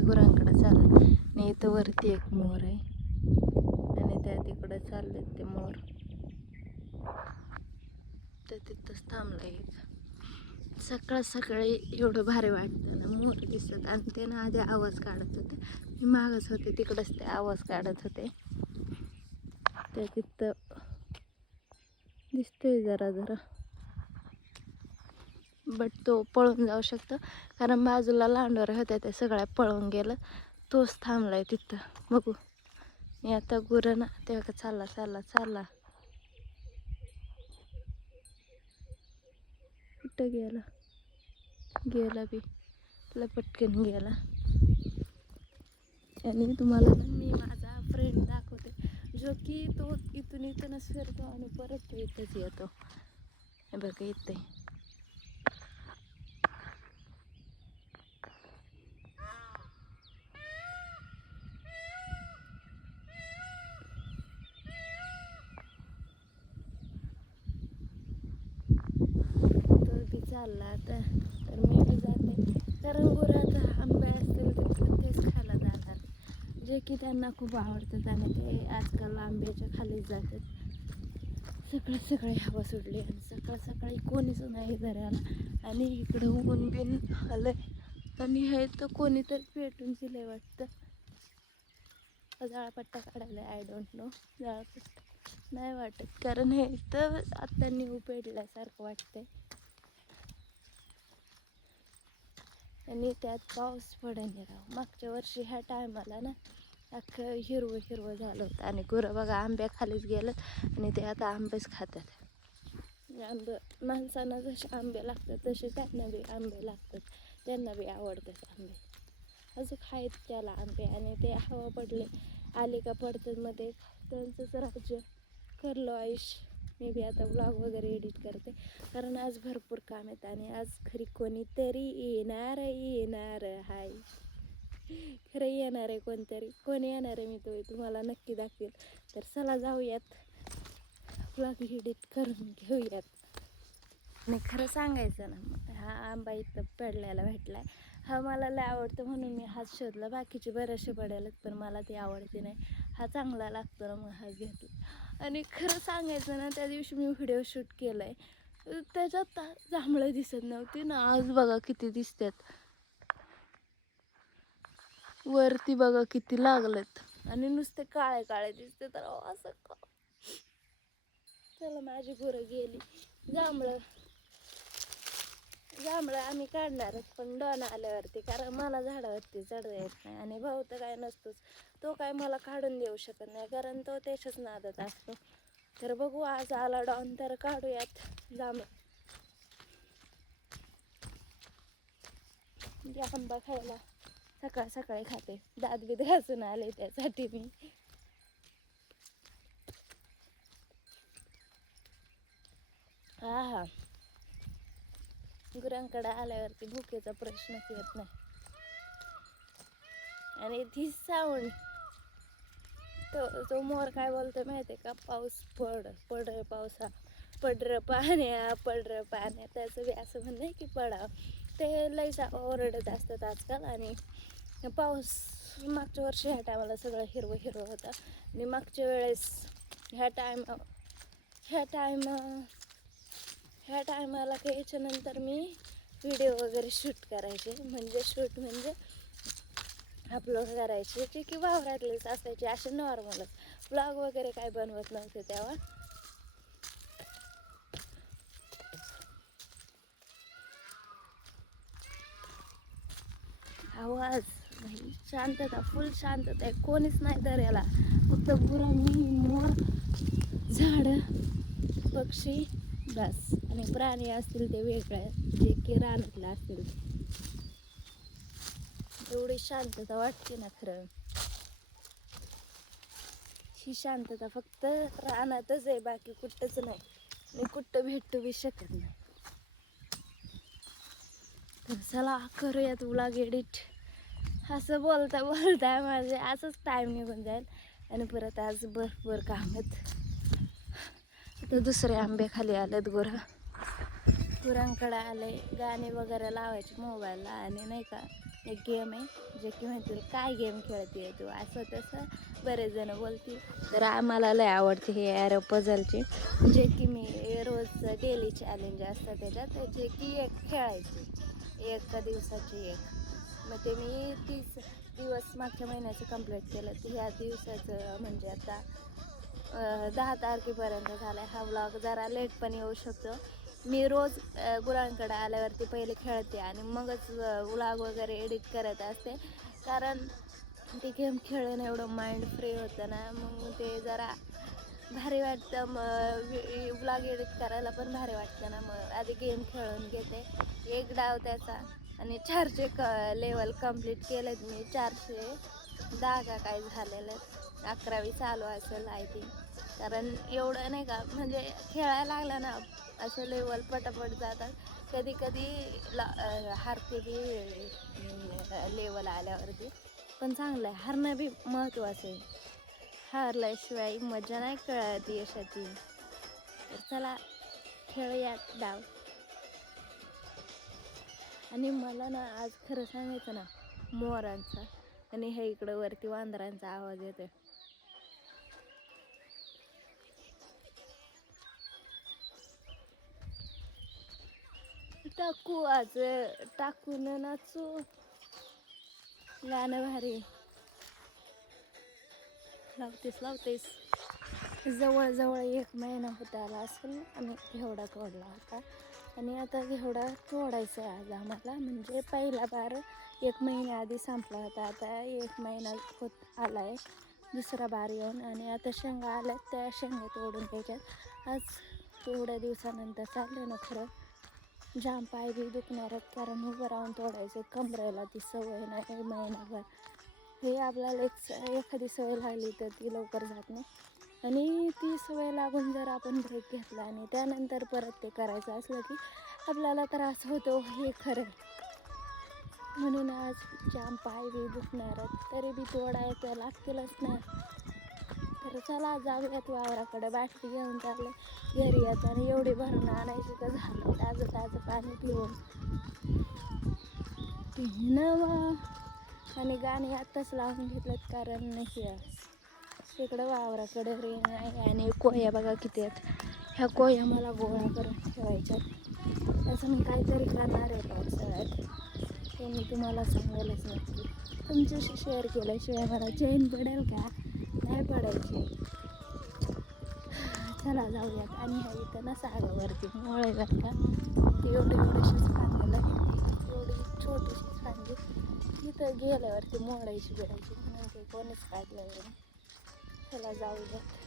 त्याच गुरांकडे चाललं. आणि इथं वरती एक मोर आहे आणि त्या तिकडे चालले ते मोर. तर तिथंच थांबलंय. सकाळ सकाळी एवढं भारी वाटतं ना, मोर दिसत. आणि ते ना आधी आवाज काढत होते, मी मागच होते तिकडंच ते आवाज काढत होते. त्या तिथं दिसतोय जरा जरा, बट तो पळून जाऊ शकतो कारण बाजूला लांडोर होते ते सगळ्या पळून गेलं. तोच थांबलाय तिथं. बघू मी आता गुरं ना तेव्हा चालला चालला चालला कुठं गेला, गेला बी पटकन गेला. आणि तुम्हाला मी माझा फ्रेंड दाखवते, जो की तो इथूनच फिरतो आणि परत तो इथंच येतो. हे बघा इथे तो बी चालला आता. तर मी बी जाते कारण गुरं आता आंबे असतील तिकडे तेच खायला जाणार, जे की त्यांना खूप आवडतात. आणि ते आजकाल आंब्याच्या खालीच जातात. सकाळी हवा सुटली आणि सकाळी कोणीच नाही दऱ्याला. आणि इकडं ऊन बिन आलंय आणि हे तर कोणीतरी पेटून दिलंय वाटतं. जाळपट्टा काढायला, आय डोंट नो. जाळपट्टा नाही वाटत कारण हे तर आता न्यू पेटल्यासारखं वाटतंय. आणि त्यात पाऊस पडायला राव. मागच्या वर्षी ह्या टायमाला ना अख्खं हिरवं झालं होतं. आणि गुरं बघा आंब्या खालीच गेलं आणि ते आता आंबेच खातात. माणसांना जसे आंबे लागतात तसे त्यांना बी आंबे लागतात. त्यांना बी आवडतात आंबे. अजून खायत त्याला आंबे. आणि ते हवा आले का पडतात मध्ये त्यांचंच राज्य करलो आयुष. मी बी आता ब्लॉग वगैरे एडिट करते कारण आज भरपूर काम आहेत. आणि आज खरी कोणीतरी येणार हाय. खरं येणार आहे कोणतरी. कोण येणार आहे मी तो तुम्हाला नक्की दाखवेल. तर चला जाऊयात, ब्लॉग एडिट करून घेऊयात. आणि खरं सांगायचं ना, हा आंबा इथं पडलेला भेटलाय. हा मला लय आवडतं म्हणून मी हाच शोधला. बाकीचे बरेचसे पडेलच पण मला ती आवडते नाही. हा चांगला लागतो ना मग हाच घेतला. आणि खरं सांगायचं ना, त्या दिवशी मी व्हिडिओ शूट केलाय त्याच्यात जांभळं दिसत नव्हती ना. आज बघा किती दिसतात. वरती बघा किती लागलेत आणि नुसते काळे काळे दिसते. तर असं का. चला माझी गुरं गेली. जांभळं आम्ही काढणारच पण डॉन आल्यावरती, कारण मला झाडावरती चढता येत नाही. आणि भाऊ तर काय नसतोच, तो काय मला काढून देऊ शकत नाही कारण तो त्याच्याच नादात असतो. तर बघू आज आला डॉन तर काढूयात जांभळं. आंबा खायला सकाळी खाते. दात बीत घासून आले त्यासाठी मी. हा गुरांकडे आल्यावरती भुकेचा प्रश्नच येत नाही. आणि ती साऊंड तो मोर काय बोलतो माहिती का, पाऊस पड पावसा पड र पाण्या. त्याचं बी असं म्हणणं आहे की पडावं. ते लईच ओरडत असतात आजकाल. आणि पाऊस मागच्या वर्षी ह्या टायमाला सगळं हिरवं होतं. आणि मागच्या वेळेस ह्या टायमाला याच्यानंतर मी व्हिडिओ वगैरे शूट करायचे. म्हणजे अपलोड करायचे जे की वावरातलेच असायचे, असे नॉर्मलच. ब्लॉग वगैरे काय बनवत नव्हते तेव्हा. आवाज शांतता, फुल शांतता आहे. कोणीच नाही दऱ्याला, फक्त गुरांनी, मोर, झाड, पक्षी बस. आणि प्राणी असतील ते वेगळे, जे की रानातले असतील. एवढी शांतता वाटते ना. खरं ही शांतता फक्त रानातच आहे, बाकी कुठंच नाही. मी कुठं भेटू बी शकत नाही. तर चला करूयात व्लॉग एडिट. असं बोलता माझे असंच टाईम निघून जाईल. आणि परत आज भरपूर काम आहेत. आता दुसरे आंबे खाली आलेत गुरं. गुरांकडे आले, गाणे वगैरे लावायचे मोबाईलला आणि नाही का एक गेम आहे जे की म्हणतील काय गेम खेळते तू असं तसं बरेच जण बोलतील. तर आम्हाला लय आवडते हे ॲरो पझलचे, जे की मी रोज डेली चॅलेंज असतं त्याच्यात, जे की एक खेळायची एका दिवसाची एक. मग ते मी 30 दिवस मागच्या महिन्याचं कंप्लीट केलं. तर ह्या दिवसाचं म्हणजे आता 10 तारखेपर्यंत झाला आहे. हा व्लॉग जरा लेट पण येऊ शकतो. मी रोज गुरांकडे आल्यावरती पहिले खेळते आणि मगच व्लॉग वगैरे एडिट करत असते, कारण ते गेम खेळून एवढं माइंड फ्री होतं ना, मग ते जरा भारी वाटतं. मग व्लॉग एडिट करायला पण भारी वाटतं ना. मग आधी गेम खेळून घेते एक डाव त्याचा आणि 400 लेवल कंप्लीट केलेत मी. 410 का काय झालेलं, 11वी चालू असेल आय थिंक. कारण एवढं नाही का म्हणजे खेळायला लागलं ना असं लेवल पटापट जातात. कधी कधी हारते बी लेवल आल्यावरती, पण चांगलं आहे. हारणं बी महत्त्वाचं आहे, हारल्याशिवाय मजा नाही कळत यशाची. तर चला खेळूयात डाव. आणि मला ना आज खरं सांगायचं ना, मोरांचा आणि हे इकडं वरती वांदरांचा आवाज येतोय. टाकू आज टाकून नाचू गाणं भारी लावतेस. जवळजवळ 1 महिना होत आला असेल आम्ही घेवडा तोडला होता. आणि आता घेवडा तोडायचा आहे आज आम्हाला, म्हणजे पहिला बार 1 महिन्याआधी संपला होता. आता 1 महिना होत आला आहे दुसरा बार येऊन. आणि आता शेंगा आल्यात, त्या शेंगा तोडून त्याच्यात आज एवढ्या दिवसानंतर चाललं ना. खरं जाम पाय बी दुखणार आहेत, कारण उभं राहून तोडायचं, कमरेला ती सवय नाही महिनाभर. हे आपल्याला एखादी सवय लागली तर ती लवकर जात नाही. आणि ती सवय लागून जर आपण ब्रेक घेतला आणि त्यानंतर परत ते करायचं असलं की आपल्याला त्रास होतो, हे खरं. म्हणून आज जाम पाय बी दुखणार आहेत, तरी बी तोडायचं लागतीलच ना. तर चला जाऊयात वावराकडे. बाटली घेऊन चालले घरी येताना, एवढी भरून आणायची का झालं ताजं पाणी पिऊन नवा. आणि गाणे आत्ताच लावून घेतलेत, कारण नाही इकडं वावराकडे रेंज नाही. आणि कोया बघा किती आहेत. ह्या कोया मला गोळा करून ठेवायच्यात, त्याचं मी काहीतरी करणार आहे पावसाळ्यात. ते मी तुम्हाला सांगायलाच नक्की, तुमच्याशी शेअर केल्याशिवाय मला चैन पडेल का? नाही पडायची. चला जाऊयात. आणि ह्या इथं ना सागावरती मोळे का एवढीशीच फांदी लागेल, एवढी छोटीशीच फांदी. इथं गेल्यावरती मोडायची बिडायची म्हणून ते कोणीच काढलं नाही. चला जाऊयात.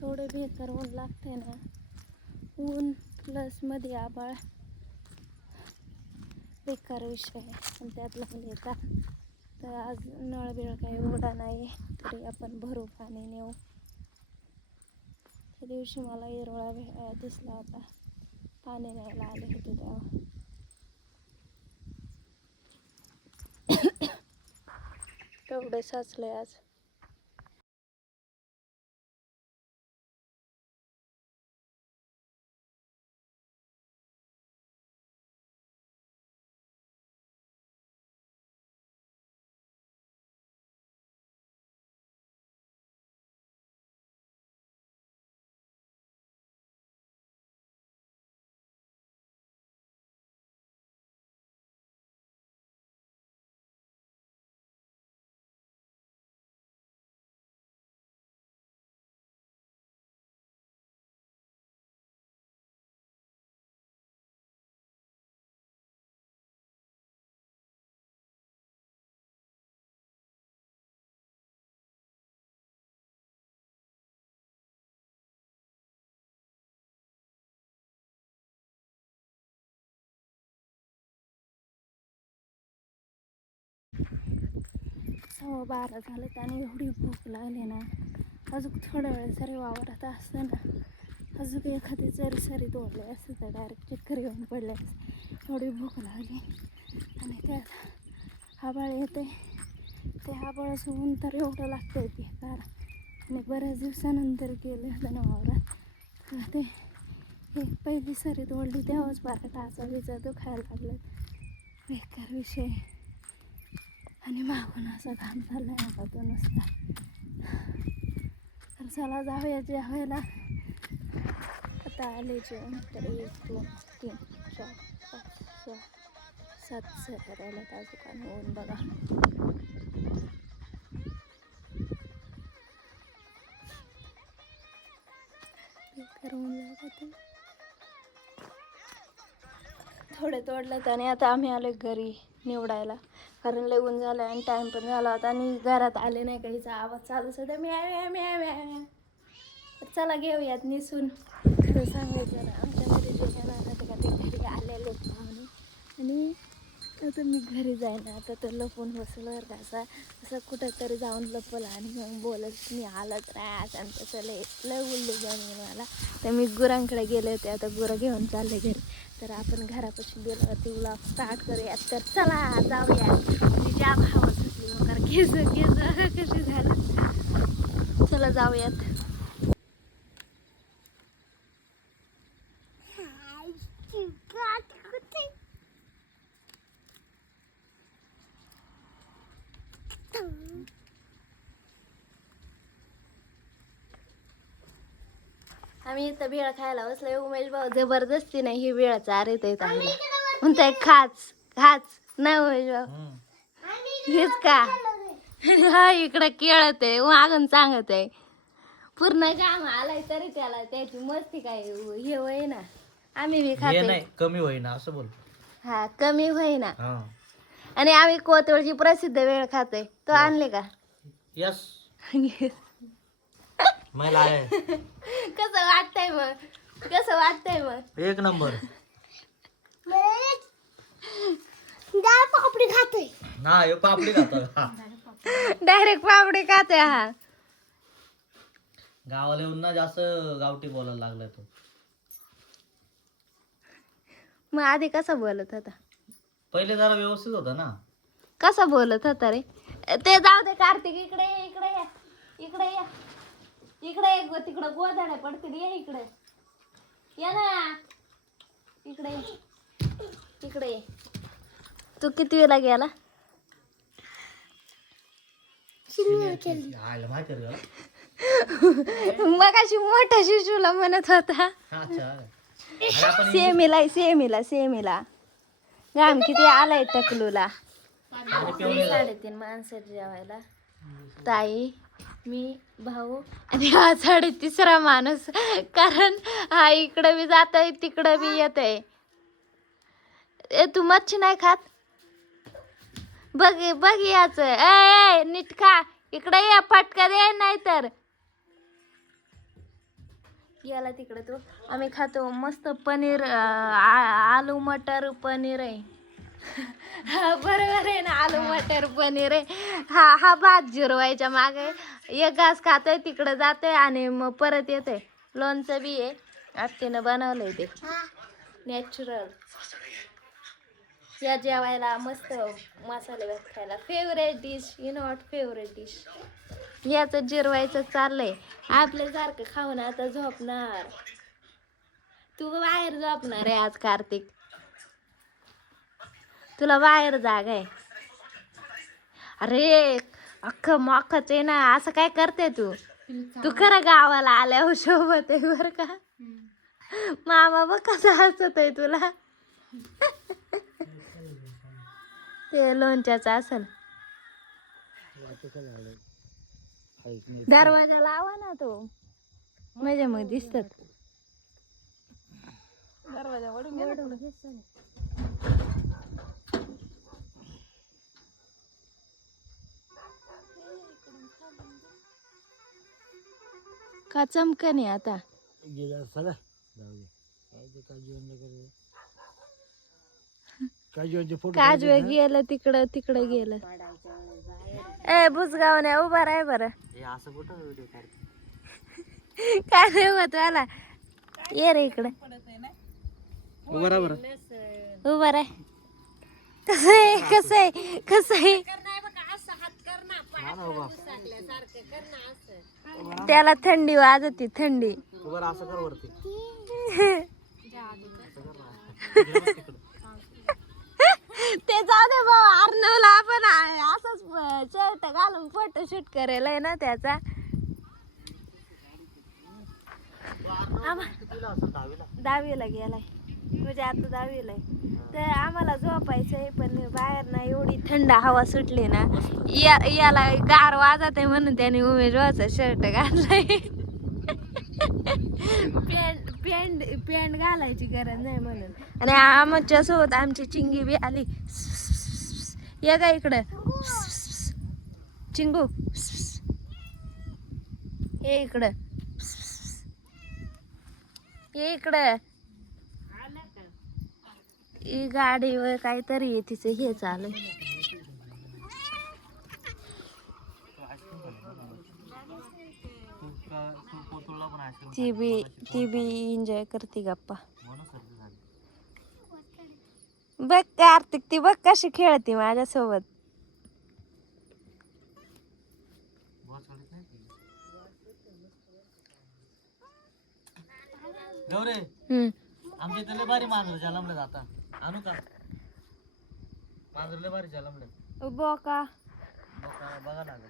थोडं बेकार ऊन लागतंय ना, ऊन प्लस मध्ये आबाळ, बेकार विषय आहे. आणि त्यात लागले तर आज नळबिळ काही उघडा नाही, तरी आपण भरू पाणी नेऊ. त्या दिवशी मला इरोळा दिसला होता, पाणी न्यायला आले होते तेव्हा. तेवढे साचले आज. 12 झालं आणि एवढी भूक लागली ना. अजून थोड्या वेळ जरी वावरात असतं ना, अजून एखादी जरी सरी तोडली असते तर डायरेक्ट चक्कर येऊन पडले असते. एवढी भूक लागली आणि त्यात आभाळ येते. ते आभाळाचं ऊन तर एवढं लागतंय की कार. आणि बऱ्याच दिवसानंतर गेले होते ना वावरात, तर ते एक पहिली सरी तोडली तेव्हाच बारा टाचा बिचा दुखायला लागलं. बेकार विषय. आणि मागून असा घाम झाला आता तो नसता. तर चला जाऊया जेवायला. आता आले जेवण तर 1 2 3 4 5 6 7 सऱ्या राहिल्यात अजून आणि ऊन बघा. बेकार ऊन लागत. थोडे तोडलेत आणि आता आम्ही आलो घरी निवडायला, कारण लय ऊन झालं आणि टाईम पण झाला होता आणि घरात आले नाही काहीचा आवाज चालूच होता. तर चला घेऊयात निसून. खरं सांगायचं ना, आमच्या घरी जे येणार होते का ते घरी आलेले पाहुणे. आणि आता मी घरी जाईन. आता तर लपून बसलं का असं कुठंतरी जाऊन लपल आणि मग बोलत मी आलंच नाही असं आणि तसं लय उल्लू जाईन मला. तर मी गुरांकडे गेले होते, आता गुरं घेऊन चालले घरी. तर आपण घरापासून गेल्यावरती व्लॉग स्टार्ट करूयात. तर चला जाऊयात. मी ज्या भावात सुटली मग केस कशी झालं. चला जाऊयात. आम्ही इथं भेळ खायला बसलोय. उमेश भाऊ जबरदस्ती नाही ही भेळ चारत येत आहे, म्हणताय खाच खाच नाही उमेश भाऊ हेच का. हा इकडे खेळत आहे मागून सांगत आहे. पूर्ण काम आलाय तरी त्याला त्याची मस्ती काय हे होय ना. आम्ही बी खाते कमी होईना असं बोल. हा कमी होईना. आणि आम्ही कोथवडची प्रसिद्ध वेळ खातोय. तो आणले का. यस मला आहे. कसं वाटतंय मग, कसं वाटतंय मग. 1 नंबर. पापडी खातोय ना हे पापडी खातो. डायरेक्ट पापडी खातोय. हा गावाला येऊन ना जास्त गावठी बोलायला लागलाय तो. मग आधी कसा बोलत होता. पहिले जरा व्यवस्थित होता ना. कसा बोलत होता रे. ते जाऊ दे. कार्तिक इकडे ये, इकडे ये, इकडे ये, इकडे ये. तिकडं गोधड्या पडतील. ये इकडे ये ना, इकडे ये, इकडे ये. तू किती वेळा गेला. मग अशी मोठ्या शिशूला म्हणत होता. सेमीला घाम किती आलाय टकलूला. 3:30 माणसं जेवायला. ताई, मी, भाऊ आणि हा 3रा माणूस. कारण हा इकडं बी जातोय तिकडं बी येतोय. तू मच्छी नाही खात. बघ याच नीट खा. इकडे ये फटका दे नाही तर याला तिकडे. तो आम्ही खातो मस्त पनीर. आलू मटर पनीर आहे. बरोबर आहे ना. आलू मटर पनीर आहे. हा भात जिरवायच्या मागे एक घास खातोय तिकडं जातोय आणि मग परत येतोय. लोणचं बी आहे. आत्तीनं बनवलंय ते नॅचरल. या जेवायला मस्त मसाले भात खायला. Favourite dish not favourite dish. याचं जिरवायचं चाललंय. आपल्यासारखं खाऊन आता झोपणार. तू बाहेर झोपणार आहे आज कार्तिक. तुला बाहेर जागा आहे. अरे अख्खं मॉखच आहे ना. असं काय करते तू. तू खरं गावाला आल्यावर सोबत आहे बर का. मामा बघ कसं हसत आहे तुला. ते लोणच्याचं असेल. दरवाजा लावा ना तो म्हणजे मग दिसतात. दरवाजा वडून का चमकने आता. काजवे गेलं तिकडं गेलं. ए बुजगावण्या उभा राय बरं. हे असं कुठं व्हिडिओ काढते? काय नाही होत मला. ये रे इकडं उभं राहा बरं. उभा राय. कसं आहे हा ना उभा. त्याला थंडी वाजती थंडी. उभं राहा, असं कर वरती. ते जाऊ दे भाऊ. अर्णवला आपण असंच शर्ट घालून फोटोशूट करेल आहे ना त्याचा. कितीला असं 10वीला? 10वीला गेलाय म्हणजे आता 10वीला आहे. तर आम्हाला झोपायचंय पण बाहेर ना एवढी थंड हवा सुटली ना याला गार वाजत आहे म्हणून त्याने उमेदवारचा शर्ट घातलाय. पॅन्ट घालायची गरज नाही म्हणून. आणि आमच्या सोबत आमची चिंगी बी आली. ये का इकडं चिंगू. ये इकडं ये इकडं. ही गाडीवर काहीतरी आहे तिचं हे चालू. ती बी एन्जॉय करते गप्पा. बघ कार्तिक ती बघ कशी खेळते माझ्यासोबत. गौरे, आमच्या इथे लय भारी मांजर जलमले जाता. आणू का? मांजर लय भारी जलमले. बोका बघा लागल.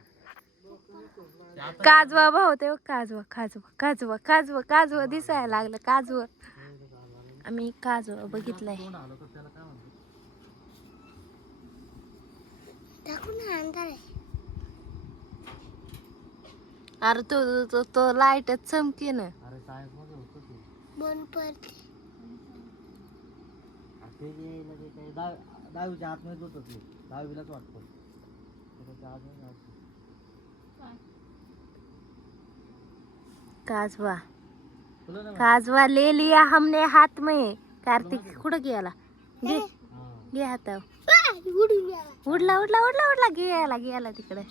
काजवा भाऊ ते काजवा दिसायला लागलं. काजवा आम्ही काजवा बघितलंय. अरे तो लाईटच चमकी ना. अरे सायन्स मध्ये होतो ते. ते यायला ते काही 10वीच्या आतमध्ये होतं ते. 10वीलाच वाटतं. त्याच्या आतमध्ये वाटतं. काजवा ले लिया हमने हाथ में. कार्तिक कुठं गेला? घे हातावर. उडला गेला तिकडे.